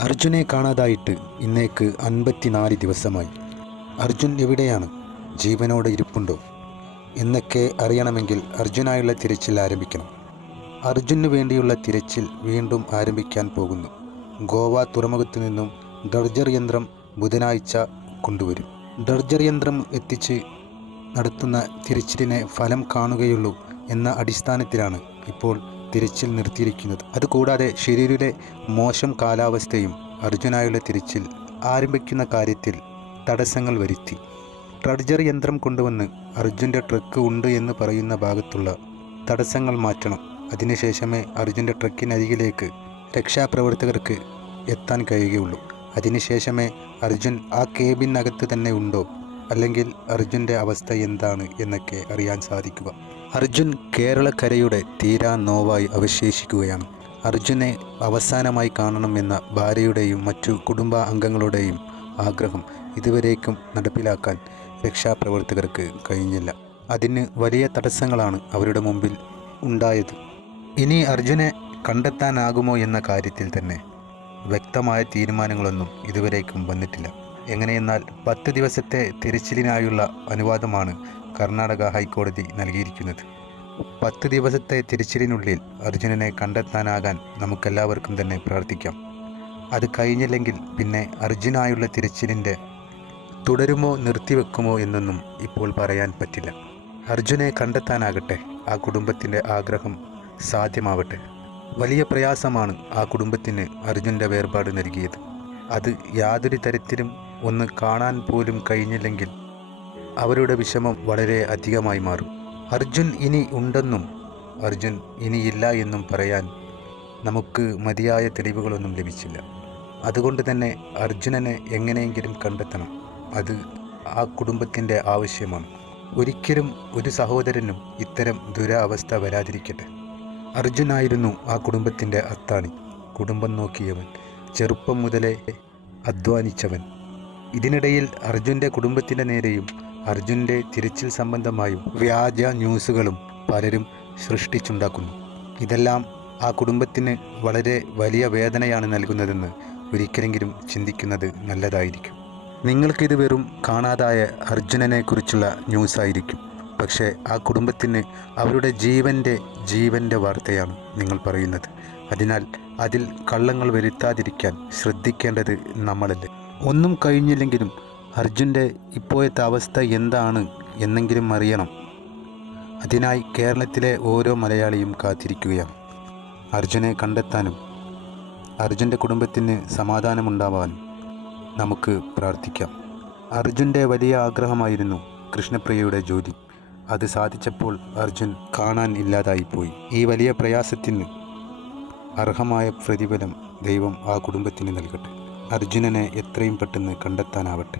അർജുനെ കാണാതായിട്ട് ഇന്നേക്ക് അൻപത്തിനാല് ദിവസമായി. അർജുൻ എവിടെയാണ്? ജീവനോടെ ഇരിപ്പുണ്ടോ? എന്നൊക്കെ അറിയണമെങ്കിൽ അർജുനായുള്ള തിരച്ചിൽ ആരംഭിക്കണം. അർജുനു വേണ്ടിയുള്ള തിരച്ചിൽ വീണ്ടും ആരംഭിക്കാൻ പോകുന്നു. ഗോവ തുറമുഖത്തു നിന്നും ഡർജർ യന്ത്രം ബുധനാഴ്ച കൊണ്ടുവരും. ഡർജർ യന്ത്രം എത്തിച്ച് നടത്തുന്ന തിരച്ചിലിനെ ഫലം കാണുകയുള്ളൂ എന്ന അടിസ്ഥാനത്തിലാണ് ഇപ്പോൾ തിരച്ചിൽ നിർത്തിയിരിക്കുന്നത്. അതുകൂടാതെ ഷിരൂരിലെ മോശം കാലാവസ്ഥയും അർജുനായുള്ള തിരച്ചിൽ ആരംഭിക്കുന്ന കാര്യത്തിൽ തടസ്സങ്ങൾ വരുത്തി. ട്രഡ്ജർ യന്ത്രം കൊണ്ടുവന്ന് അർജുന്റെ ട്രക്ക് ഉണ്ട് എന്ന് പറയുന്ന ഭാഗത്തുള്ള തടസ്സങ്ങൾ മാറ്റണം. അതിനുശേഷമേ അർജുന്റെ ട്രക്കിനരികിലേക്ക് രക്ഷാപ്രവർത്തകർക്ക് എത്താൻ കഴിയുകയുള്ളൂ. അതിനുശേഷമേ അർജുൻ ആ കേബിനകത്ത് തന്നെ ഉണ്ടോ അല്ലെങ്കിൽ അർജുന്റെ അവസ്ഥ എന്താണ് എന്നൊക്കെ അറിയാൻ സാധിക്കുക. അർജുൻ കേരളക്കരയുടെ തീരാ നോവായി അവശേഷിക്കുകയാണ്. അർജുനെ അവസാനമായി കാണണമെന്ന ഭാര്യയുടെയും മറ്റു കുടുംബ അംഗങ്ങളുടെയും ആഗ്രഹം ഇതുവരേക്കും നടപ്പിലാക്കാൻ രക്ഷാപ്രവർത്തകർക്ക് കഴിഞ്ഞില്ല. അതിന് വലിയ തടസ്സങ്ങളാണ് അവരുടെ മുമ്പിൽ ഉണ്ടായത്. ഇനി അർജുനെ കണ്ടെത്താനാകുമോ എന്ന കാര്യത്തിൽ തന്നെ വ്യക്തമായ തീരുമാനങ്ങളൊന്നും ഇതുവരേക്കും വന്നിട്ടില്ല. എങ്ങനെയെന്നാൽ പത്ത് ദിവസത്തെ തിരച്ചിലിനായുള്ള അനുവാദമാണ് കർണാടക ഹൈക്കോടതി നൽകിയിരിക്കുന്നത്. പത്ത് ദിവസത്തെ തിരച്ചിലിനുള്ളിൽ അർജുനനെ കണ്ടെത്താനാകാൻ നമുക്കെല്ലാവർക്കും തന്നെ പ്രാർത്ഥിക്കാം. അത് കഴിഞ്ഞില്ലെങ്കിൽ പിന്നെ അർജുനായുള്ള തിരച്ചിലിന്റെ തുടരുമോ നിർത്തിവെക്കുമോ എന്നൊന്നും ഇപ്പോൾ പറയാൻ പറ്റില്ല. അർജുനെ കണ്ടെത്താനാകട്ടെ ആ കുടുംബത്തിന്റെ ആഗ്രഹം സാധ്യമാവട്ടെ. വലിയ പ്രയാസമാണ് ആ കുടുംബത്തിന് അർജുന്റെ വേർപാട് നൽകിയത്. അത് യാതൊരു തരത്തിലും ഒന്ന് കാണാൻ പോലും കഴിഞ്ഞില്ലെങ്കിൽ അവരുടെ വിഷമം വളരെ അധികമായി മാറും. അർജുൻ ഇനി ഉണ്ടെന്നും അർജുൻ ഇനിയില്ല എന്നും പറയാൻ നമുക്ക് മതിയായ തെളിവുകളൊന്നും ലഭിച്ചില്ല. അതുകൊണ്ട് തന്നെ അർജുനനെ എങ്ങനെയെങ്കിലും കണ്ടെത്തണം. അത് ആ കുടുംബത്തിന്റെ ആവശ്യമാണ്. ഒരിക്കലും ഒരു സഹോദരനും ഇത്തരം ദുരാവസ്ഥ വരാതിരിക്കട്ടെ. അർജുനായിരുന്നു ആ കുടുംബത്തിന്റെ അത്താണി. കുടുംബം നോക്കിയവൻ ചെറുപ്പം മുതലേ അധ്വാനിച്ചവൻ. ഇതിനിടയിൽ അർജുന്റെ കുടുംബത്തിന്റെ നേരെയും അർജുന്റെ തിരച്ചിൽ സംബന്ധമായും വ്യാജ ന്യൂസുകളും പലരും സൃഷ്ടിച്ചുണ്ടാക്കുന്നു. ഇതെല്ലാം ആ കുടുംബത്തിന് വളരെ വലിയ വേദനയാണ് നൽകുന്നതെന്ന് ഒരിക്കലെങ്കിലും ചിന്തിക്കുന്നത് നല്ലതായിരിക്കും. നിങ്ങൾക്കിത് വെറും കാണാതായ അർജുനനെക്കുറിച്ചുള്ള ന്യൂസായിരിക്കും. പക്ഷേ ആ കുടുംബത്തിന് അവരുടെ ജീവന്റെ ജീവന്റെ വാർത്തയാണ് നിങ്ങൾ പറയുന്നത്. അതിനാൽ അതിൽ കള്ളങ്ങൾ വരുത്താതിരിക്കാൻ ശ്രദ്ധിക്കേണ്ടത് നമ്മളല്ലേ? ഒന്നും കഴിഞ്ഞില്ലെങ്കിലും അർജുന്റെ ഇപ്പോഴത്തെ അവസ്ഥ എന്താണ് എന്നെങ്കിലും അറിയണം. അതിനായി കേരളത്തിലെ ഓരോ മലയാളിയും കാത്തിരിക്കുകയാണ്. അർജുനെ കണ്ടെത്താനും അർജുന്റെ കുടുംബത്തിന് സമാധാനമുണ്ടാവാനും നമുക്ക് പ്രാർത്ഥിക്കാം. അർജുന്റെ വലിയ ആഗ്രഹമായിരുന്നു കൃഷ്ണപ്രിയയുടെ ജോലി അത് സാധിച്ചപ്പോൾ അർജുൻ കാണാൻ ഇല്ലാതായിപ്പോയി. ഈ വലിയ പ്രയാസത്തിന് അർഹമായ പ്രതിഫലം ദൈവം ആ കുടുംബത്തിന് നൽകട്ടെ. അർജുനനെ എത്രയും പെട്ടെന്ന് കണ്ടെത്താനാവട്ടെ.